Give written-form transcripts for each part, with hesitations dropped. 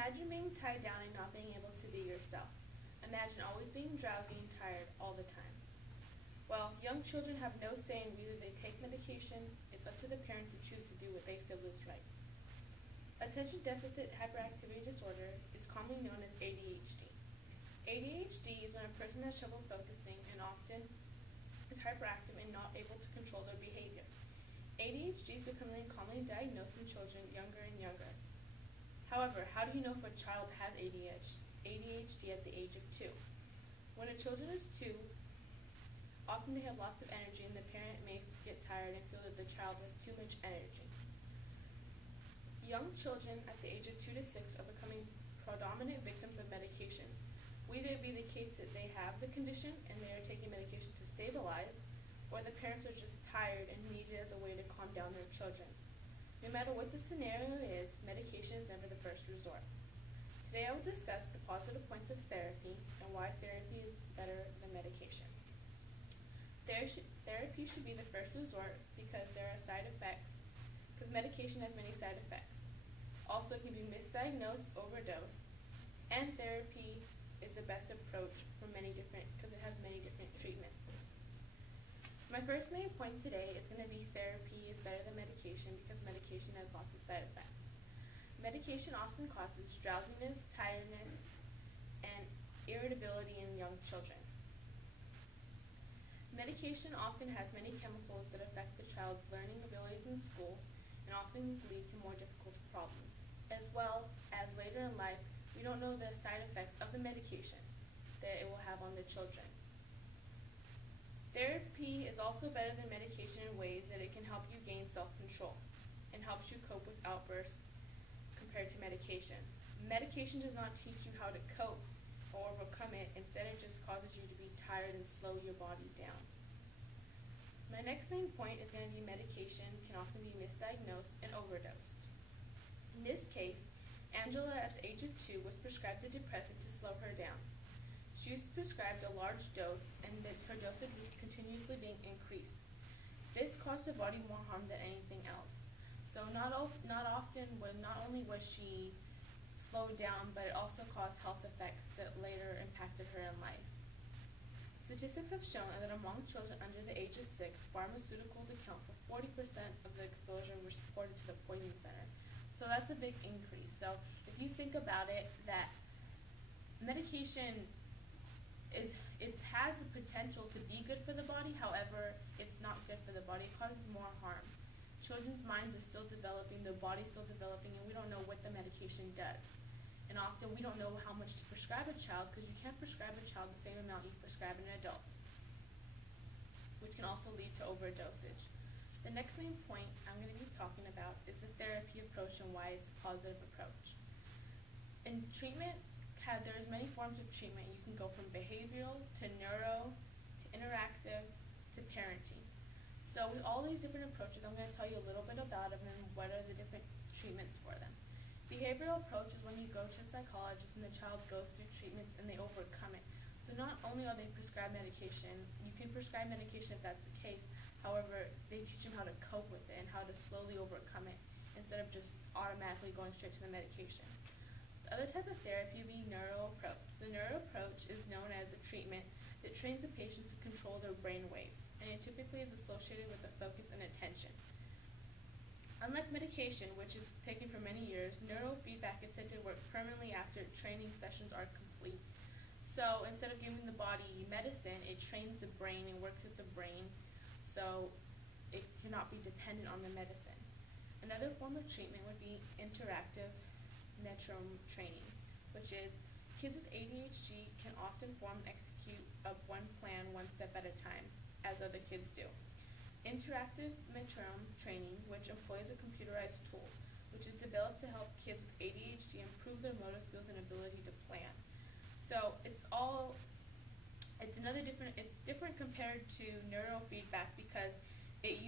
Imagine being tied down and not being able to be yourself. Imagine always being drowsy and tired all the time. Well, young children have no say in whether they take medication. It's up to the parents to choose to do what they feel is right. Attention Deficit Hyperactivity Disorder is commonly known as ADHD. ADHD is when a person has trouble focusing and often is hyperactive and not able to control their behavior. ADHD is becoming commonly diagnosed in children younger and younger. However, how do you know if a child has ADHD at the age of 2? When a child is 2, often they have lots of energy and the parent may get tired and feel that the child has too much energy. Young children at the age of 2 to 6 are becoming predominant victims of medication. Whether it be the case that they have the condition and they are taking medication to stabilize, or the parents are just tired and need it as a way to calm down their children. No matter what the scenario is, medication is never the first resort. Today I will discuss the positive points of therapy and why therapy is better than medication. Therapy should be the first resort because there are side effects, because medication has many side effects. Also, it can be misdiagnosed, overdosed, and therapy is the best approach because it has many different treatments. My first main point today is going to be therapy is better than medication because medication has lots of side effects. Medication often causes drowsiness, tiredness, and irritability in young children. Medication often has many chemicals that affect the child's learning abilities in school and often lead to more difficult problems. As well as later in life, we don't know the side effects of the medication that it will have on the children. Therapy is also better than medication in ways that it can help you gain self-control and helps you cope with outbursts compared to medication. Medication does not teach you how to cope or overcome it. Instead, it just causes you to be tired and slow your body down. My next main point is going to be medication can often be misdiagnosed and overdosed. In this case, Angela at the age of 2 was prescribed a depressant to slow her down. She was prescribed a large dose and that her dosage was continuously being increased. This caused her body more harm than anything else. So not only was she slowed down, but it also caused health effects that later impacted her in life. Statistics have shown that among children under the age of 6, pharmaceuticals account for 40% of the exposure reported to the poison center. So that's a big increase. So if you think about it, that medication has the potential to be good for the body, however, it's not good for the body. It causes more harm. Children's minds are still developing, their body's still developing, and we don't know what the medication does. And often we don't know how much to prescribe a child because you can't prescribe a child the same amount you prescribe an adult, which can also lead to overdosage. The next main point I'm going to be talking about is the therapy approach and why it's a positive approach. In treatment, there's many forms of treatment. You can go from behavioral to neuro to interactive to parenting. So with all these different approaches, I'm going to tell you a little bit about them and what are the different treatments for them. Behavioral approach is when you go to a psychologist and the child goes through treatments and they overcome it. So not only are they prescribed medication, you can prescribe medication if that's the case, however, they teach them how to cope with it and how to slowly overcome it instead of just automatically going straight to the medication. The other type of therapy would be neuro approach. The neuro approach is known as a treatment that trains the patient to control their brain waves, and it typically is associated with the focus and attention. Unlike medication, which is taken for many years, neurofeedback is said to work permanently after training sessions are complete. So instead of giving the body medicine, it trains the brain and works with the brain, so it cannot be dependent on the medicine. Another form of treatment would be interactive metronome training, which is kids with ADHD can often form and execute one plan one step at a time, as other kids do. Interactive metronome training, which employs a computerized tool, which is developed to help kids with ADHD improve their motor skills and ability to plan. So it's different compared to neurofeedback because it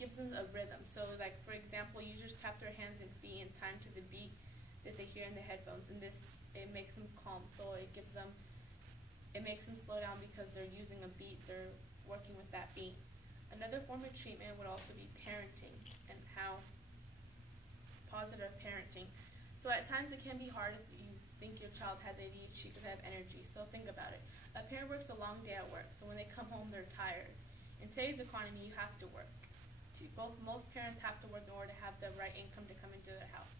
gives them a rhythm. So like for example, users tap their hands and feet in time to the beat that they hear in the headphones, and it makes them calm. So it makes them slow down because they're using a beat, they're working with that beat. Another form of treatment would also be parenting and how positive parenting. So So at times it can be hard if you think your child has ADHD because they have energy. So think about it. A parent works a long day at work, so when they come home they're tired. In today's economy, you have to work. Most parents have to work in order to have the right income to come into their house.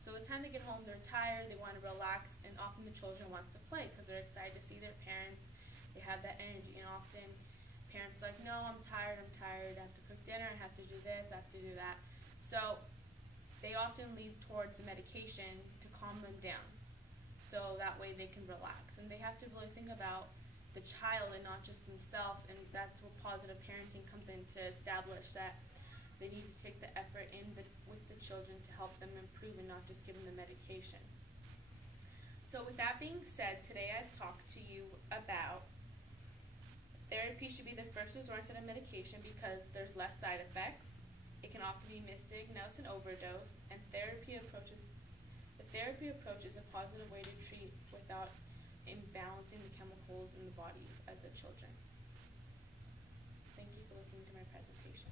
So the time they get home, they're tired, they want to relax, and often the children want to play because they're excited to see their parents. They have that energy, and often parents are like, no, I'm tired, I have to cook dinner, I have to do this, I have to do that. So they often lean towards the medication to calm them down, so that way they can relax. And they have to really think about the child and not just themselves, and that's where positive parenting comes in, to establish that they need to take the effort with the children to help them improve and not just give them the medication. So with that being said, today I've talked to you about therapy should be the first resort instead of medication because there's less side effects. It can often be misdiagnosed and overdose, and the therapy approach is a positive way to treat without imbalancing the chemicals in the body as a children. Thank you for listening to my presentation.